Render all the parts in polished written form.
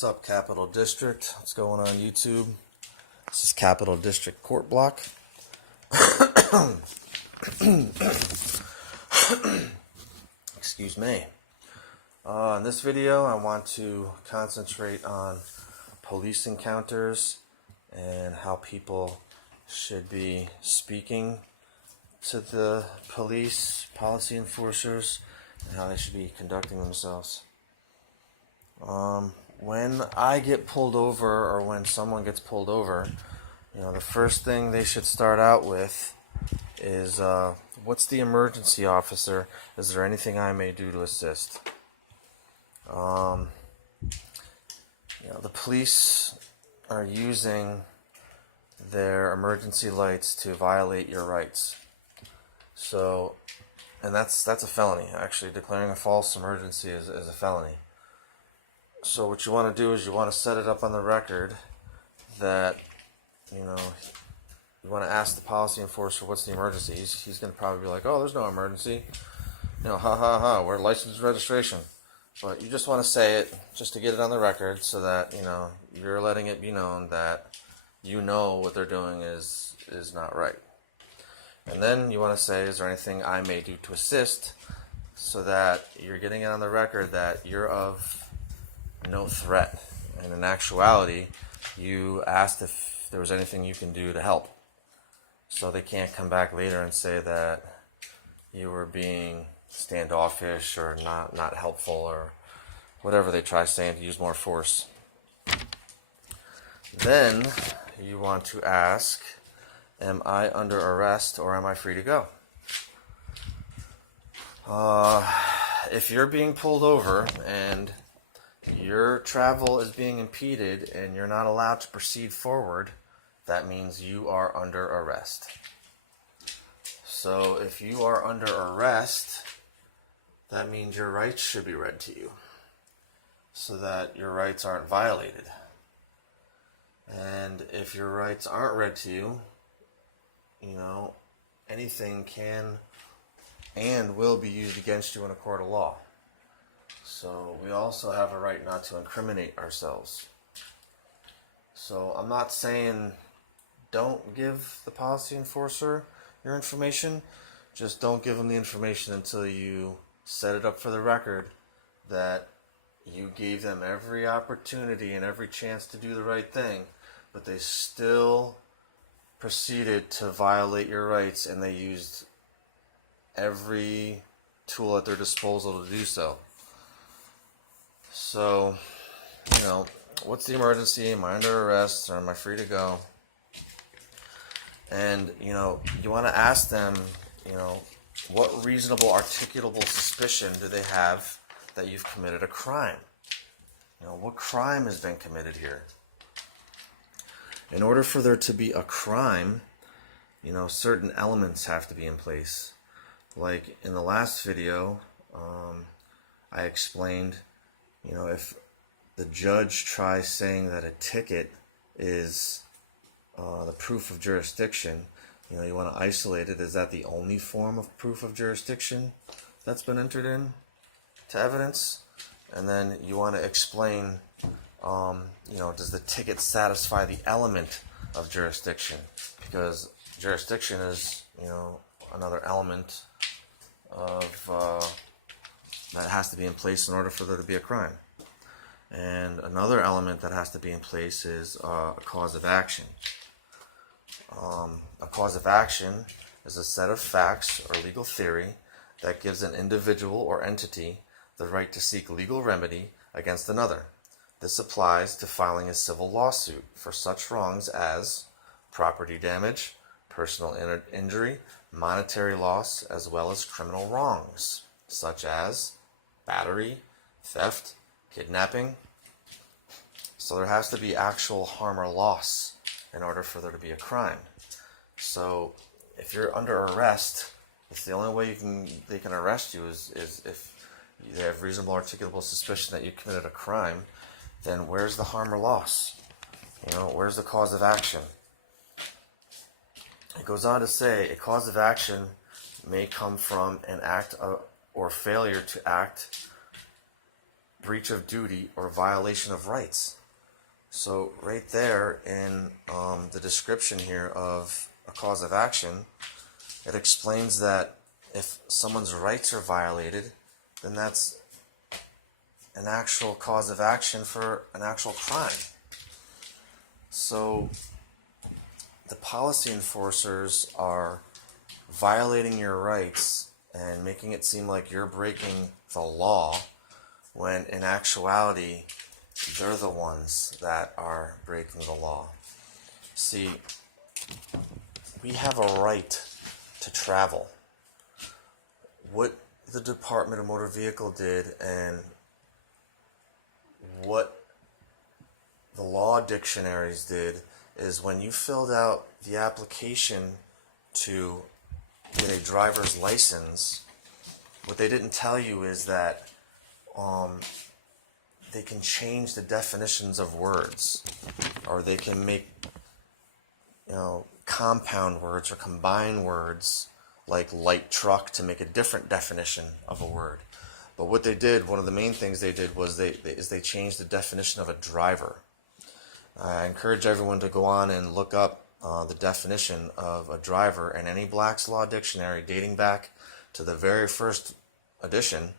What's up, Capital District? What's going on YouTube? This is Capital District Court Block. Excuse me. In this video, I want to concentrate on police encounters and how people should be speaking to the policy enforcers, and how they should be conducting themselves. When I get pulled over, or when someone gets pulled over, the first thing they should start out with is, what's the emergency, officer? Is there anything I may do to assist? The police are using their emergency lights to violate your rights. So, and that's a felony. Actually, declaring a false emergency is a felony. So what you want to do is you want to set it up on the record that, you want to ask the policy enforcer, what's the emergency? He's going to probably be like, oh, there's no emergency. We're license and registration. But you just want to say it just to get it on the record so that, you're letting it be known that you know what they're doing is not right. And then you want to say, is there anything I may do to assist, so that you're getting it on the record that you're of no threat. And in actuality, you asked if there was anything you can do to help. So they can't come back later and say that you were being standoffish or not helpful or whatever they try saying to use more force. Then you want to ask, am I under arrest or am I free to go? If you're being pulled over and your travel is being impeded and you're not allowed to proceed forward, that means you are under arrest. So if you are under arrest, that means your rights should be read to you so that your rights aren't violated. And if your rights aren't read to you, anything can and will be used against you in a court of law. So we also have a right not to incriminate ourselves. So I'm not saying don't give the policy enforcer your information. Just don't give them the information until you set it up for the record that you gave them every opportunity and every chance to do the right thing, but they still proceeded to violate your rights, and they used every tool at their disposal to do so. So, what's the emergency? Am I under arrest or am I free to go? And, you want to ask them, what reasonable articulable suspicion do they have that you've committed a crime? What crime has been committed here? In order for there to be a crime, certain elements have to be in place. Like in the last video, I explained, if the judge tries saying that a ticket is the proof of jurisdiction, you want to isolate it. Is that the only form of proof of jurisdiction that's been entered in to evidence? And then you want to explain, does the ticket satisfy the element of jurisdiction? Because jurisdiction is, another element of that has to be in place in order for there to be a crime. And another element that has to be in place is a cause of action. A cause of action is a set of facts or legal theory that gives an individual or entity the right to seek legal remedy against another. This applies to filing a civil lawsuit for such wrongs as property damage, personal injury, monetary loss, as well as criminal wrongs, such as battery, theft, kidnapping. So there has to be actual harm or loss in order for there to be a crime. So if you're under arrest, it's the only way they can arrest you is if they have reasonable articulable suspicion that you committed a crime. Then where's the harm or loss? Where's the cause of action? It goes on to say, a cause of action may come from an act or failure to act breach of duty or violation of rights. So right there in the description here of a cause of action, it explains that if someone's rights are violated, then that's an actual cause of action for an actual crime. So the policy enforcers are violating your rights and making it seem like you're breaking the law, when in actuality they're the ones that are breaking the law. See, we have a right to travel. What the Department of Motor Vehicle did and what the law dictionaries did is when you filled out the application to get a driver's license, what they didn't tell you is that they can change the definitions of words, or they can make compound words or combine words like light truck to make a different definition of a word. But what they did, one of the main things they did was they changed the definition of a driver. I encourage everyone to go on and look up the definition of a driver in any Black's Law dictionary dating back to the very first edition.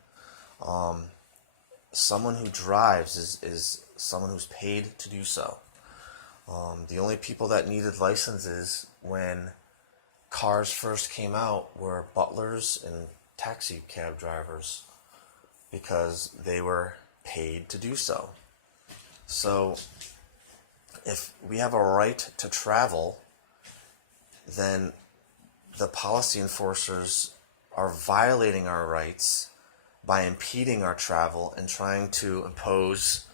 Someone who drives is someone who's paid to do so. The only people that needed licenses when cars first came out were butlers and taxi cab drivers, because they were paid to do so. So if we have a right to travel, then the policy enforcers are violating our rights by impeding our travel and trying to impose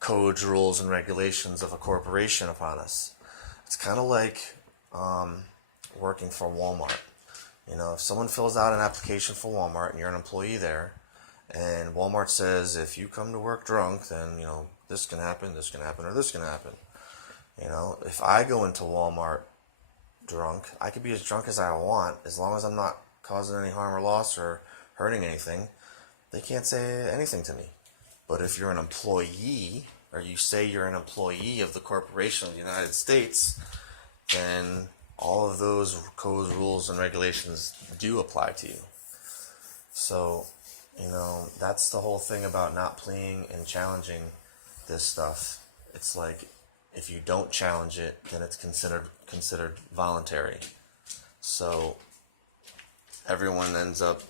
codes, rules, and regulations of a corporation upon us. It's kind of like working for Walmart. If someone fills out an application for Walmart and you're an employee there, and Walmart says if you come to work drunk, then this can happen, or this can happen. If I go into Walmart drunk, I could be as drunk as I want, as long as I'm not causing any harm or loss or hurting anything. They can't say anything to me. But if you're an employee, or you say you're an employee of the corporation of the United States, then all of those codes, rules, and regulations do apply to you. So, that's the whole thing about not pleading and challenging this stuff. It's like, if you don't challenge it, then it's considered voluntary. So everyone ends up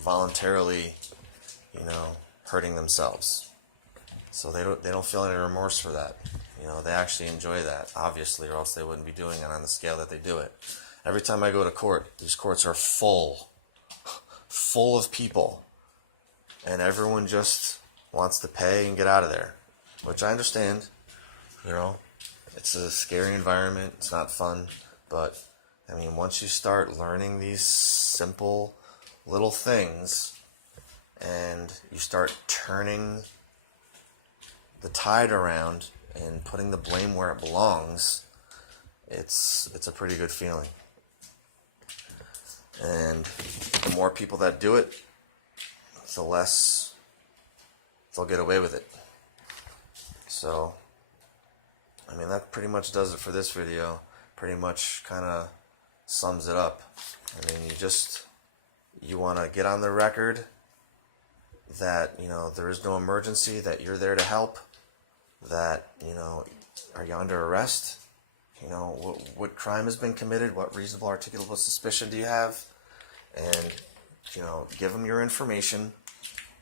voluntarily, hurting themselves. So they don't feel any remorse for that. They actually enjoy that, obviously, or else they wouldn't be doing it on the scale that they do it. Every time I go to court, these courts are full of people, and everyone just wants to pay and get out of there, which I understand. It's a scary environment. It's not fun, but once you start learning these simple little things and you start turning the tide around and putting the blame where it belongs, it's a pretty good feeling. And the more people that do it, the less they'll get away with it. So that pretty much does it for this video. Pretty much kind of sums it up. You want to get on the record that, there is no emergency, that you're there to help, that, are you under arrest? What crime has been committed? What reasonable articulable suspicion do you have? And, give them your information,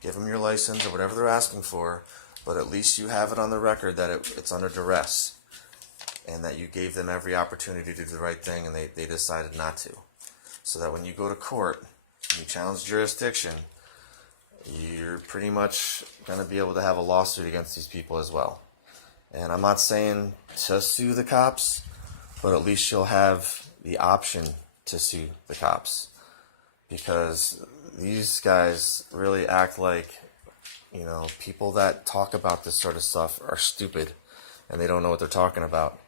give them your license or whatever they're asking for, but at least you have it on the record that it's under duress, and that you gave them every opportunity to do the right thing and they decided not to. So that when you go to court and you challenge jurisdiction, you're pretty much going to be able to have a lawsuit against these people as well. And I'm not saying to sue the cops, but at least you'll have the option to sue the cops. Because these guys really act like, people that talk about this sort of stuff are stupid and they don't know what they're talking about.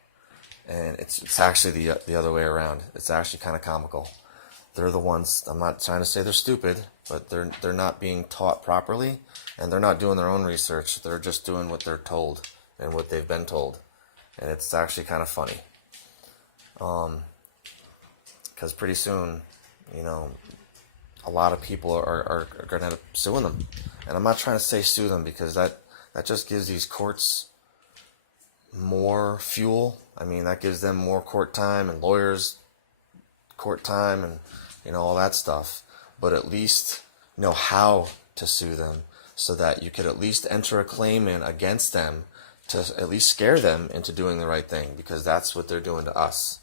And it's actually the other way around. It's actually kind of comical. they're the ones. I'm not trying to say they're stupid, but they're not being taught properly, and they're not doing their own research. They're just doing what they're told and what they've been told, and it's actually kind of funny. Because pretty soon, a lot of people are going to end up suing them, and I'm not trying to say sue them because that just gives these courts more fuel. I mean, that gives them more court time and lawyers court time and all that stuff. But at least know how to sue them so that you could at least enter a claim in against them to at least scare them into doing the right thing, because that's what they're doing to us.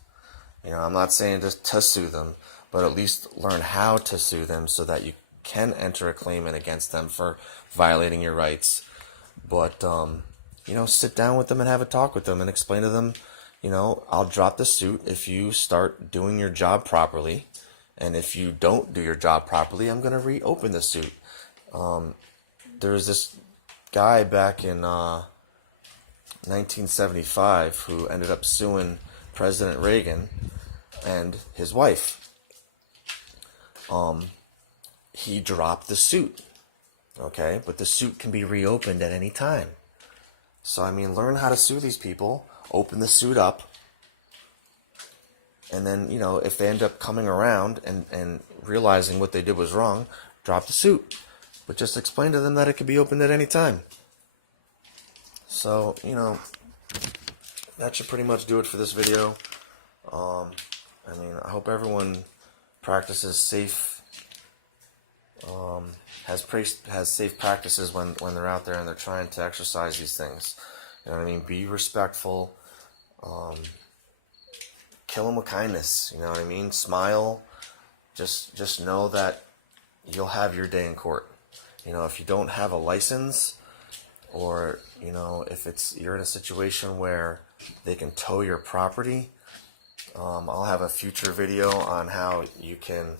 I'm not saying just to sue them, but at least learn how to sue them so that you can enter a claim in against them for violating your rights. But sit down with them and have a talk with them and explain to them, I'll drop the suit if you start doing your job properly. And if you don't do your job properly, I'm going to reopen the suit. There's this guy back in 1975 who ended up suing President Reagan and his wife. He dropped the suit. Okay, but the suit can be reopened at any time. So, learn how to sue these people, open the suit up, and then, if they end up coming around and realizing what they did was wrong, drop the suit. But just explain to them that it could be opened at any time. So, that should pretty much do it for this video. I hope everyone practices safe, has safe practices when they're out there and they're trying to exercise these things. Be respectful. Kill them with kindness. Smile. Just know that you'll have your day in court. If you don't have a license, or if you're in a situation where they can tow your property, I'll have a future video on how you can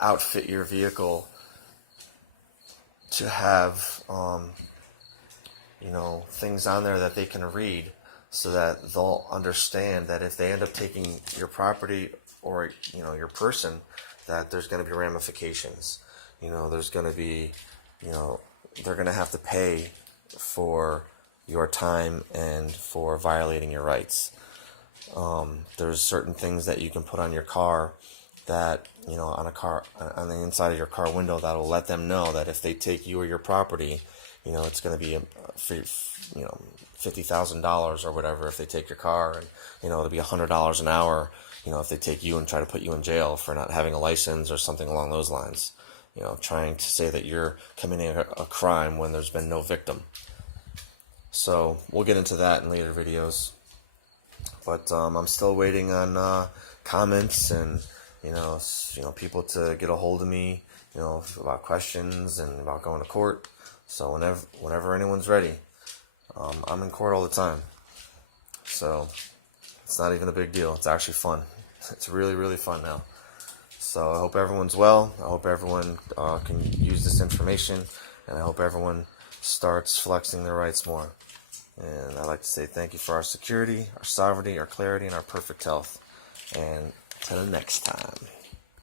outfit your vehicle to have things on there that they can read, so that they'll understand that if they end up taking your property or your person, that there's going to be ramifications. There's going to be they're going to have to pay for your time and for violating your rights. There's certain things that you can put on your car that, on the inside of your car window, that will let them know that if they take you or your property, it's going to be, $50,000 or whatever if they take your car, and, it'll be $100 an hour, if they take you and try to put you in jail for not having a license or something along those lines. Trying to say that you're committing a crime when there's been no victim. So we'll get into that in later videos. But I'm still waiting on comments and people to get a hold of me, about questions and about going to court. So whenever anyone's ready, I'm in court all the time. So it's not even a big deal. It's actually fun. It's really, really fun now. So I hope everyone's well. I hope everyone can use this information, and I hope everyone starts flexing their rights more. And I'd like to say thank you for our security, our sovereignty, our clarity, and our perfect health. And until the next time.